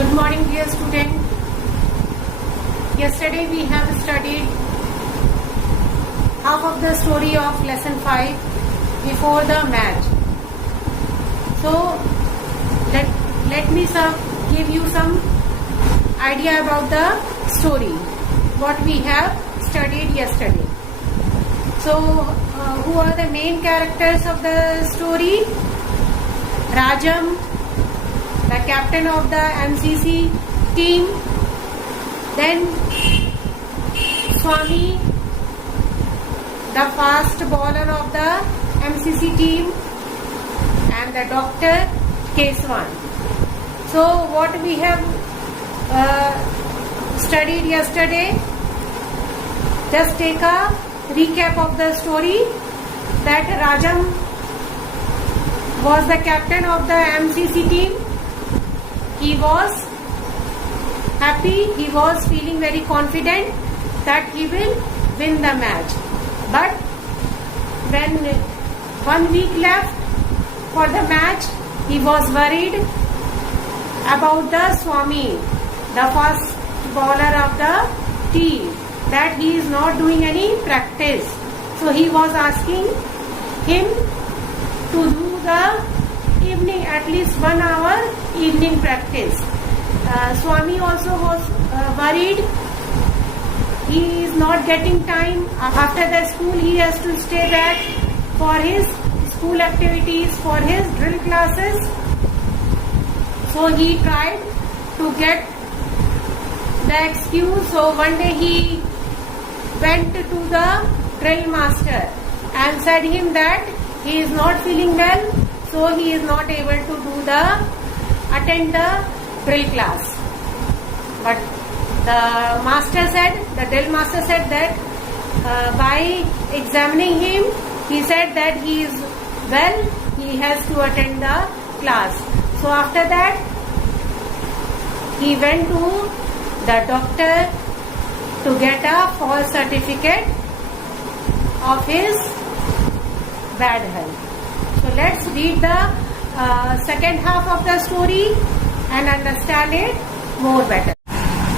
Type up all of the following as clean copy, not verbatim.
Good morning, dear student. Yesterday we have studied half of the story of lesson 5 before the match. So let me give you some idea about the story, what we have studied yesterday. So who are the main characters of the story? Rajam, the captain of the MCC team, then Swami, the fast bowler of the MCC team, and the doctor Keswan. So what we have studied yesterday, just take a recap of the story. That Rajam was the captain of the MCC team. He was happy, he was feeling very confident that he will win the match. But when 1 week left for the match, he was worried about the Swami, the fast bowler of the team, that he is not doing any practice. So he was asking him to do the evening, at least 1 hour evening practice. Swami also was worried. He is not getting time. After the school, he has to stay back for his school activities, for his drill classes. So he tried to get the excuse. So one day he went to the drill master and said him that he is not feeling well, so he is not able to attend the drill class. But the drill master said that by examining him, he said that he is well, he has to attend the class. So after that, he went to the doctor to get a false certificate of his bad health. So let's read the second half of the story and understand it more better.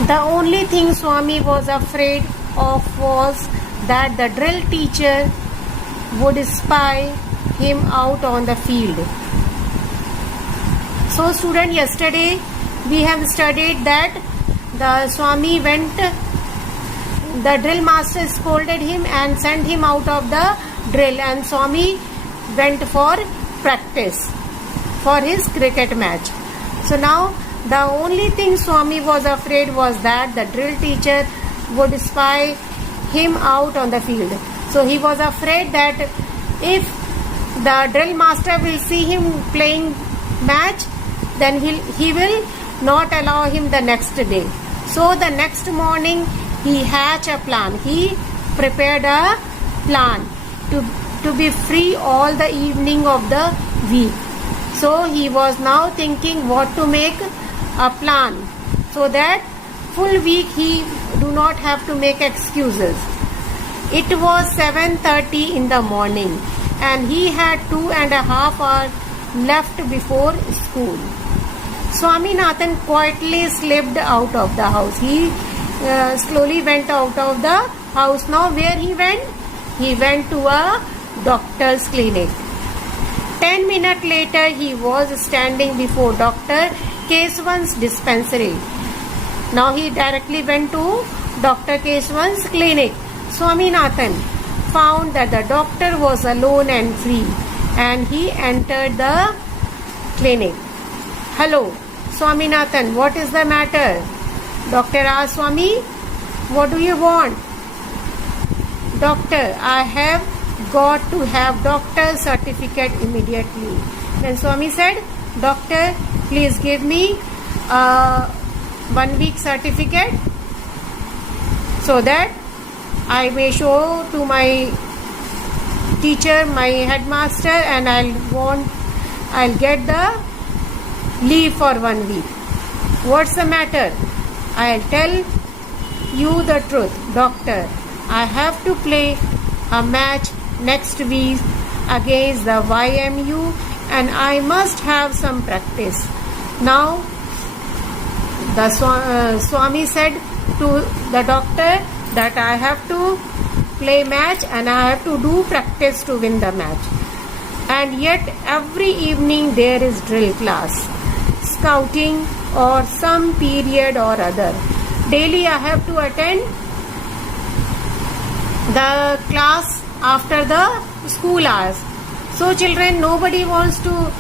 The only thing Swami was afraid of was that the drill teacher would spy him out on the field. So student, yesterday we have studied that the Swami went, the drill master scolded him and sent him out of the drill, and Swami went for practice for his cricket match. So now the only thing Swami was afraid was that the drill teacher would spy him out on the field. So he was afraid that if the drill master will see him playing match, then he will not allow him the next day. So the next morning he hatched a plan. He prepared a plan to be free all the evening of the week. So he was now thinking what to make a plan, so that full week he do not have to make excuses. It was 7:30 in the morning and he had 2.5 hours left before school. Swaminathan quietly slipped out of the house. He slowly went out of the house. Now where he went? He went to a doctor's clinic. 10 minutes later, he was standing before Dr. Keswan's dispensary. Now he directly went to Dr. Keswan's clinic. Swaminathan found that the doctor was alone and free, and he entered the clinic. Hello, Swaminathan, what is the matter? Doctor asked Swami, what do you want? Doctor, I have got to have doctor's certificate immediately. Then Swami said, Doctor, please give me a 1 week certificate so that I may show to my teacher, my headmaster, and I'll get the leave for 1 week. What's the matter? I'll tell you the truth, doctor. I have to play a match next week against the YMU and I must have some practice. Now The Swami said to the doctor that I have to play match and I have to do practice to win the match. And yet every evening there is drill class, scouting or some period or other. Daily I have to attend the class after the school hours. So children, nobody wants to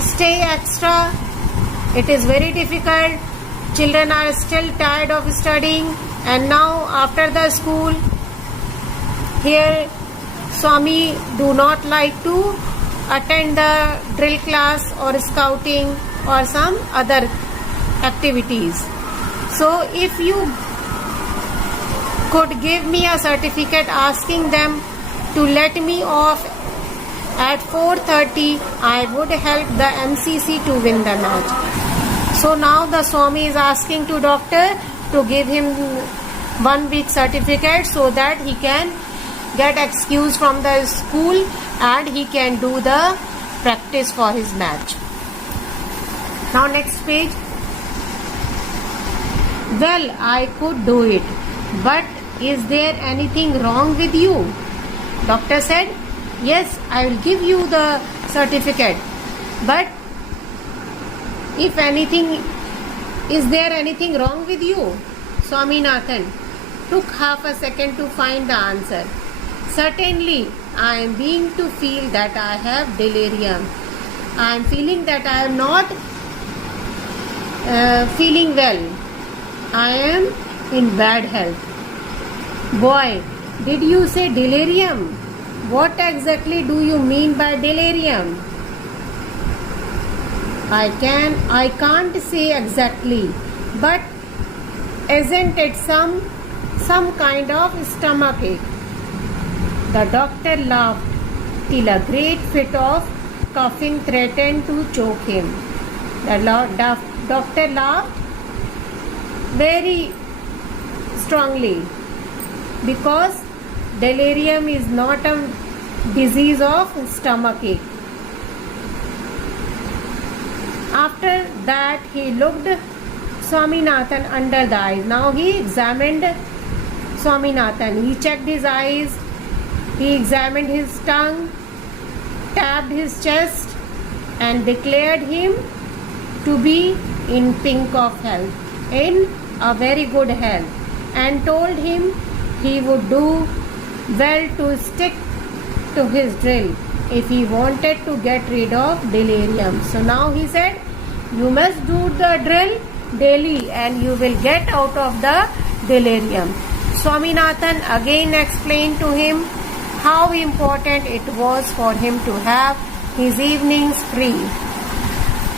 stay extra. It is very difficult. Children are still tired of studying, and now after the school, here Swami do not like to attend the drill class or scouting or some other activities. So if you could give me a certificate asking them to let me off at 4:30, I would help the MCC to win the match. So now the Swami is asking to doctor to give him 1 week certificate so that he can get excuse from the school and he can do the practice for his match. Now next page. Well, I could do it, but is there anything wrong with you? Doctor said, yes, I will give you the certificate, but if anything, is there anything wrong with you? Swaminathan took half a second to find the answer. Certainly, I am being to feel that I have delirium. I am feeling that I am not feeling well. I am in bad health. Boy, did you say delirium? What exactly do you mean by delirium? I can't say exactly, but isn't it some kind of stomach ache? The doctor laughed till a great fit of coughing threatened to choke him. The doctor laughed very strongly because delirium is not a disease of stomach ache. After that, he looked Swaminathan under the eyes. Now he examined Swaminathan. He checked his eyes, he examined his tongue, tapped his chest, and declared him to be in pink of health, in a very good health, and told him he would do well to stick to his drill if he wanted to get rid of delirium. So now he said, you must do the drill daily and you will get out of the delirium. Swaminathan again explained to him how important it was for him to have his evenings free.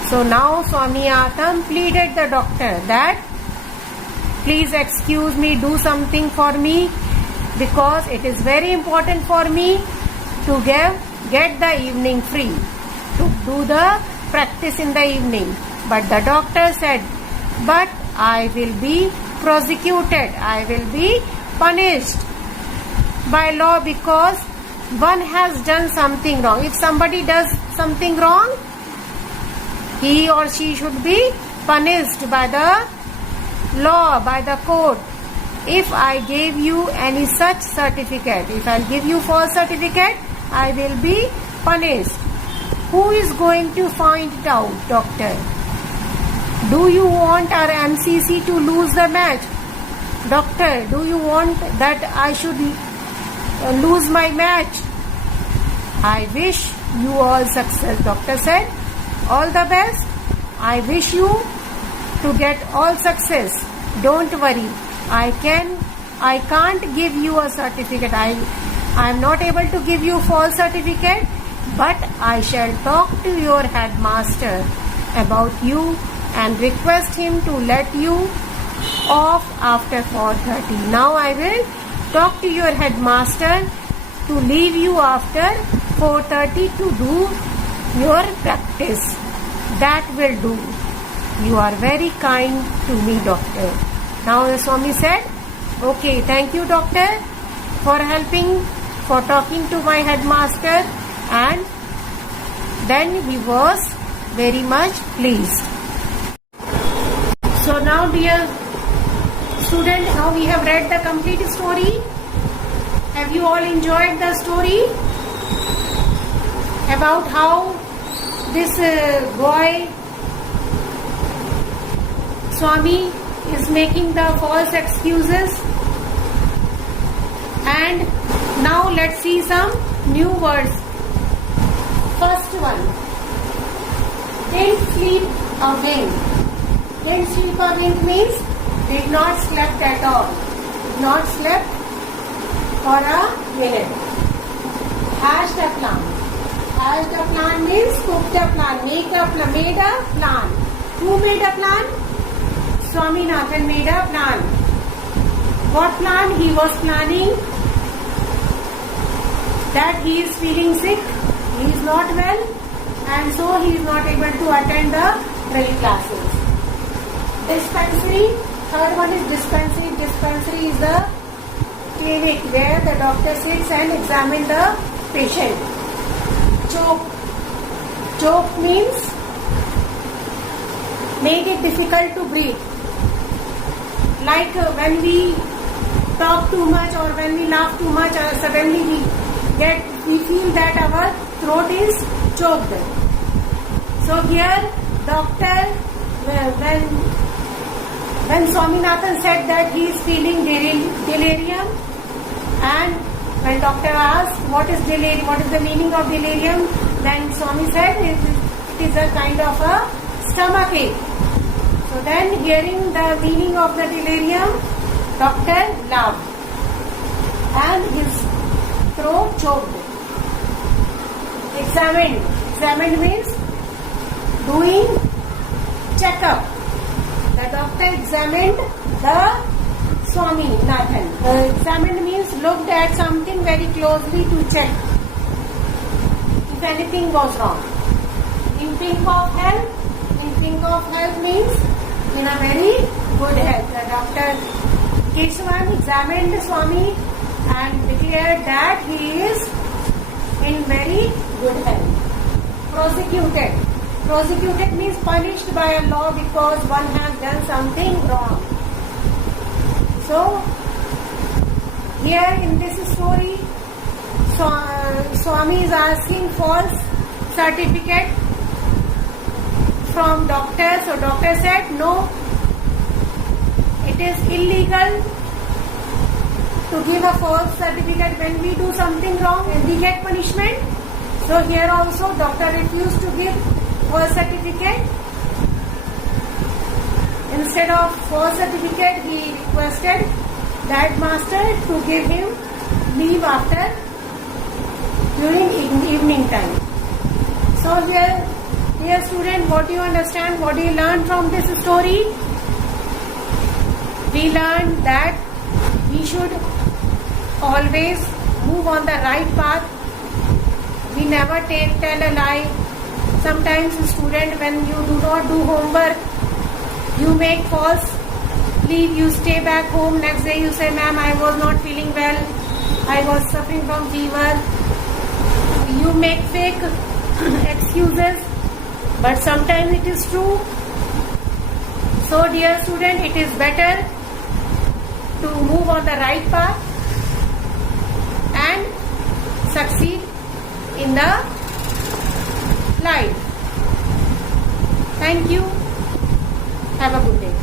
So now Swaminathan pleaded the doctor that please excuse me, do something for me, because it is very important for me to get the evening free, to do the practice in the evening. But the doctor said, but I will be prosecuted, I will be punished by law because one has done something wrong. If somebody does something wrong, he or she should be punished by the law, by the court. If I gave you any such certificate, if I give you false certificate, I will be punished. Who is going to find it out, doctor? Do you want our MCC to lose the match? Doctor, do you want that I should lose my match? I wish you all success. Doctor said, all the best. I wish you to get all success. Don't worry. I can't give you a certificate. I am not able to give you false certificate, but I shall talk to your headmaster about you and request him to let you off after 4:30. Now I will talk to your headmaster to leave you after 4:30 to do your practice. That will do. You are very kind to me, doctor. Now the Swami said, okay, thank you, doctor, for helping, for talking to my headmaster, and then he was very much pleased. So now, dear student, now we have read the complete story. Have you all enjoyed the story about how this boy Swami is making the false excuses? And now let's see some new words. First one, didn't sleep a wink. Didn't sleep a wink means did not slept at all. Did not slept for a minute. Hatched a plan. Hatched a plan means cooked a plan, made a plan. Who made a plan? Swaminathan made a plan. What plan? He was planning that he is feeling sick, he is not well, and so he is not able to attend the drill classes. Dispensary, third one is dispensary. Dispensary is the clinic where the doctor sits and examines the patient. Choke. Choke means make it difficult to breathe. Like when we talk too much or when we laugh too much, suddenly we feel that our throat is choked. So here doctor, when Swaminathan said that he is feeling delirium, and when doctor asked what is delirium, what is the meaning of delirium, then Swami said it is a kind of a stomach ache. So then hearing the meaning of the delirium, doctor laughed and his throat choked. Examined. Examined means doing checkup. The doctor examined the Swaminathan. Examined means looked at something very closely to check if anything was wrong. In pink of health. In pink of health means in a very good health. The doctor Keshavan examined Swami and declared that he is in very good health. Prosecuted. Prosecuted means punished by a law because one has done something wrong. So, here in this story, Swami is asking false certificate from doctor. So, doctor said, no, it is illegal to give a false certificate when we do something wrong and we get punishment. So, here also doctor refused to give false certificate. Instead of false certificate, he requested that master to give him leave after during evening time. So here, dear student, what do you understand? What do you learn from this story? We learned that we should always move on the right path. We never tell a lie. Sometimes student, when you do not do homework, you make false leave, you stay back home, next day you say, ma'am, I was not feeling well, I was suffering from fever. You make fake excuses, but sometimes it is true. So dear student, it is better to move on the right path and succeed in the life. Thank you. Have a good day.